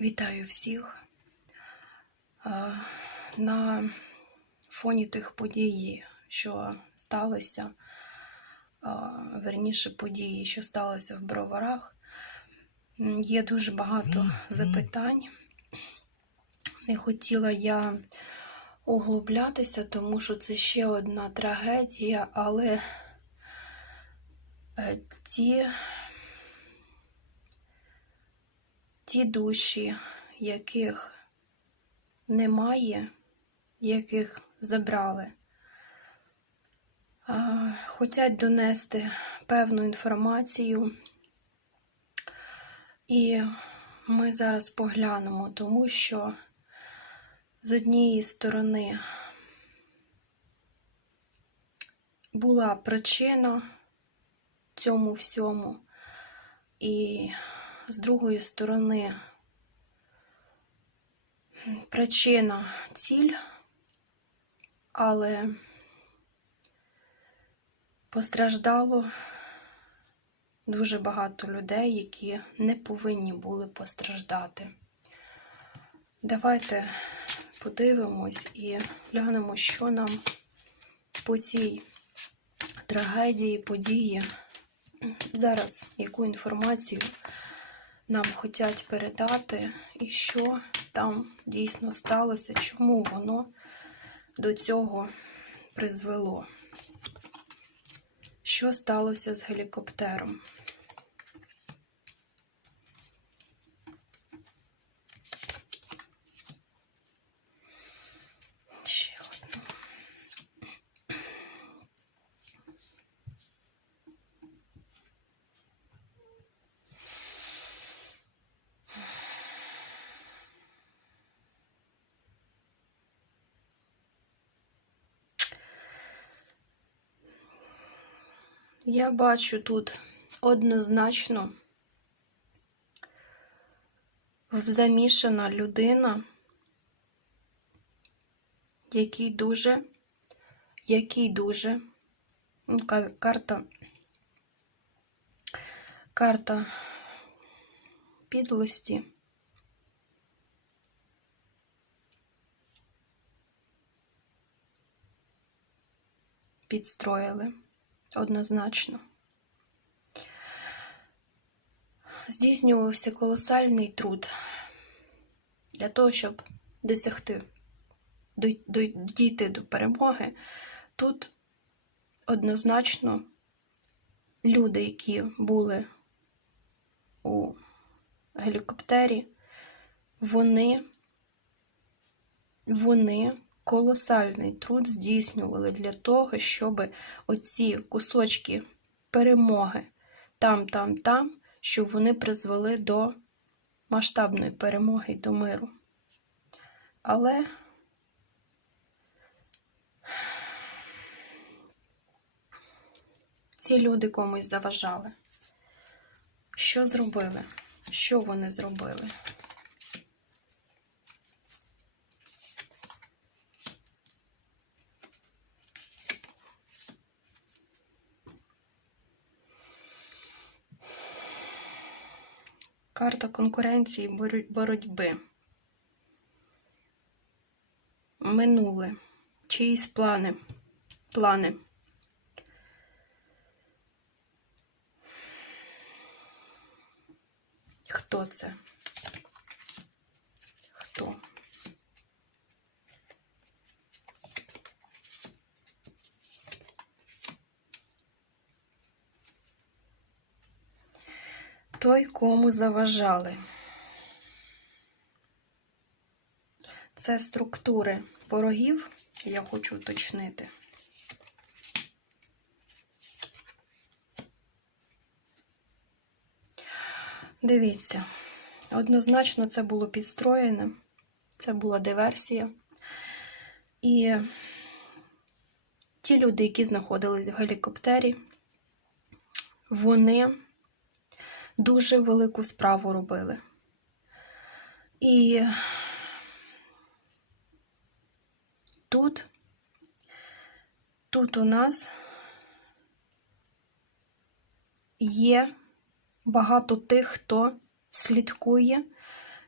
Вітаю всіх. Е, На фоні тих подій, що сталося, е, верніше події, що сталося в броварах, є дуже багато запитань. Не хотіла я углублятися, тому що це ще одна трагедія, але е, ті ті душі, яких немає, яких забрали, хочуть донести певну інформацію. І ми зараз поглянемо, тому що з однієї сторони була причина цьому всьому, і з другої сторони причина ціль, але постраждало дуже багато людей, які не повинні були постраждати. Давайте подивимось і глянемо, що нам по цій трагедії, події зараз, яку інформацію нам хочуть передати, і що там дійсно сталося, чому воно до цього призвело. Що сталося з гелікоптером? Я бачу тут однозначно замішана людина, який дуже, який дуже, ну, карта, карта підлості. Підстроїли однозначно. Здійснювався колосальний труд для того, щоб досягти, дійти до перемоги. Тут однозначно люди, які були у гелікоптері, вони, вони колосальний труд здійснювали для того, щоб оці кусочки перемоги там, там, там, щоб вони призвели до масштабної перемоги і до миру. Але ці люди комусь заважали. Що зробили? Що вони зробили? Карта конкуренції боротьби. Минуле. Чиїсь плани. Плани. Хто це? Хто? Той, кому заважали. Це структури ворогів, я хочу уточнити. Дивіться, однозначно це було підстроєне, це була диверсія. І ті люди, які знаходились в гелікоптері, вони дуже велику справу робили. І тут, тут у нас є багато тих, хто слідкує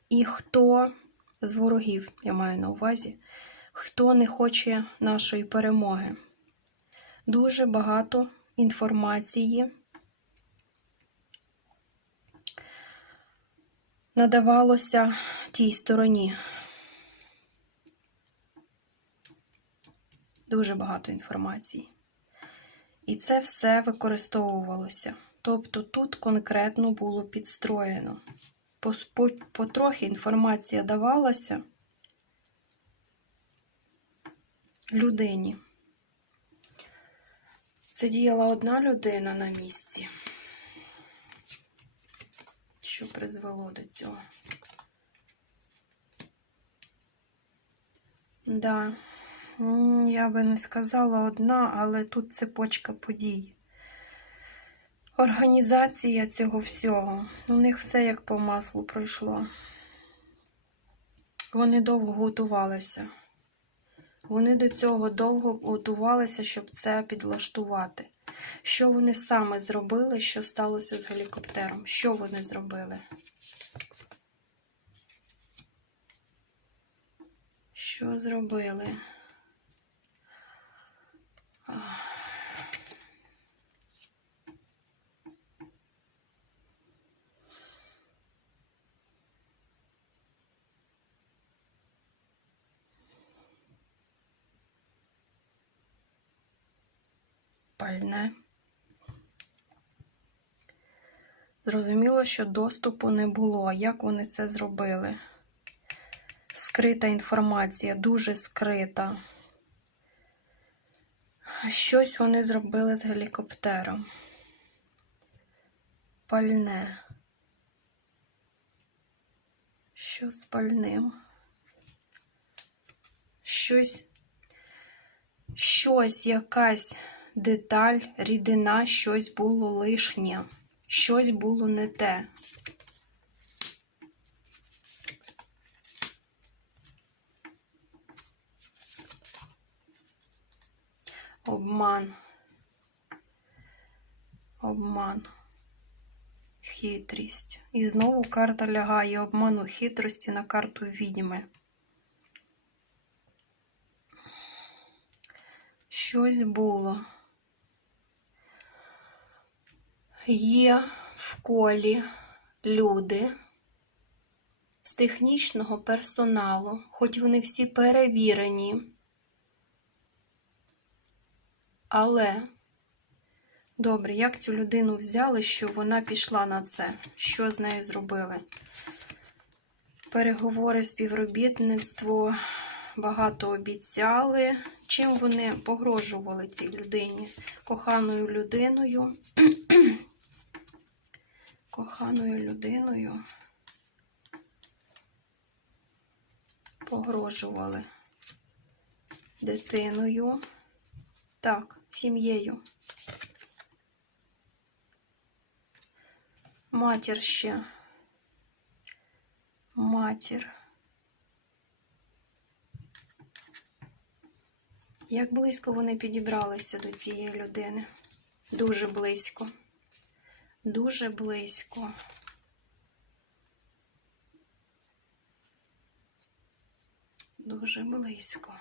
І хто з ворогів, я маю на увазі, хто не хоче нашої перемоги. Дуже багато інформації надавалося тій стороні. Дуже багато інформації. І це все використовувалося. Тобто тут конкретно було підстроєно. По- по- Потрохи інформація давалася людині. Це діяла одна людина на місці, що призвело до цього. Да, я би не сказала одна, але тут цепочка подій. Організація цього всього. У них все як по маслу пройшло. Вони довго готувалися. Вони до цього довго готувалися, щоб це підлаштувати. Що вони саме зробили, що сталося з гелікоптером? Що вони зробили? Що зробили? Ах. Пальне. Зрозуміло, що доступу не було. Як вони це зробили? Скрита інформація, дуже скрита. Щось вони зробили з гелікоптером. Пальне. Що з пальним? Щось, щось, якась деталь, рідина, щось було лишнє, щось було не те. Обман. Обман. Хитрість. І знову карта лягає обману хитрості на карту відьми. Щось було. Є в колі люди з технічного персоналу, хоч вони всі перевірені. Але, добре, як цю людину взяли, що вона пішла на це? Що з нею зробили? Переговори, співробітництво, багато обіцяли. Чим вони погрожували цій людині? Коханою людиною. Коханою людиною. Погрожували дитиною. Так, сім'єю. Матір ще. Матір. Як близько вони підібралися до цієї людини? Дуже близько. Дуже близько. Дуже близько.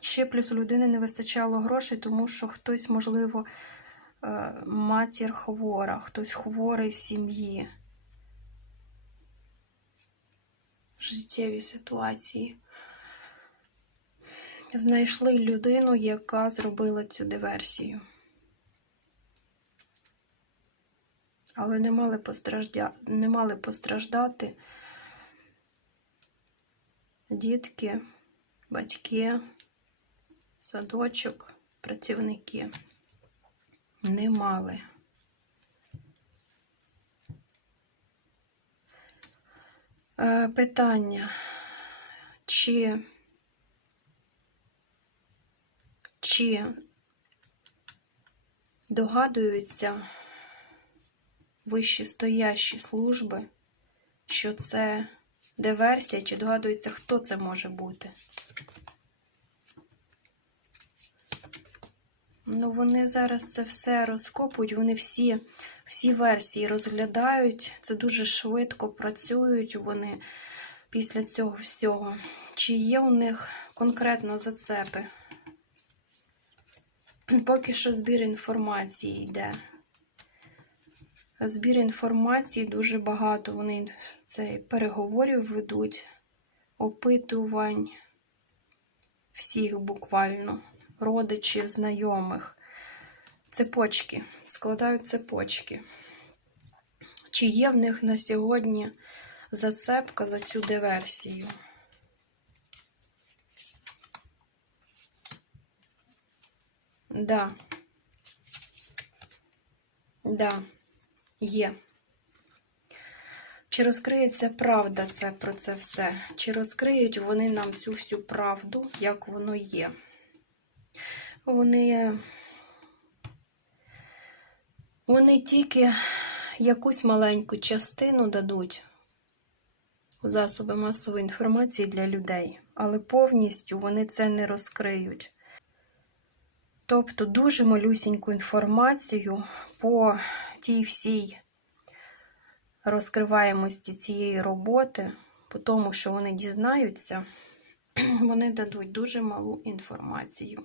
Ще плюс у людини не вистачало грошей, тому що хтось, можливо, е, матір хвора, хтось хворий сім'ї. Життєві ситуації. Знайшли людину, яка зробила цю диверсію. Але не мали, постраждя... не мали постраждати дітки, батьки, садочок, працівники. Не мали. Е, Питання, чи, чи догадуються вищі стоящі служби, що це диверсія, чи догадуються, хто це може бути? Ну, вони зараз це все розкопують, вони всі всі версії розглядають, це дуже швидко працюють вони після цього всього. Чи є у них конкретно зацепи? Поки що збір інформації йде. Збір інформації дуже багато. Вони це переговорів ведуть, опитувань всіх буквально, родичів, знайомих. Цепочки, складають цепочки. Чи є в них на сьогодні зацепка за цю диверсію? Да. Да, є. Чи розкриється правда це про це все? Чи розкриють вони нам цю всю правду, як воно є? Вони, вони тільки якусь маленьку частину дадуть у засоби масової інформації для людей, але повністю вони це не розкриють. Тобто дуже малюсіньку інформацію по тій всій розкриваємості цієї роботи, по тому, що вони дізнаються, вони дадуть дуже малу інформацію.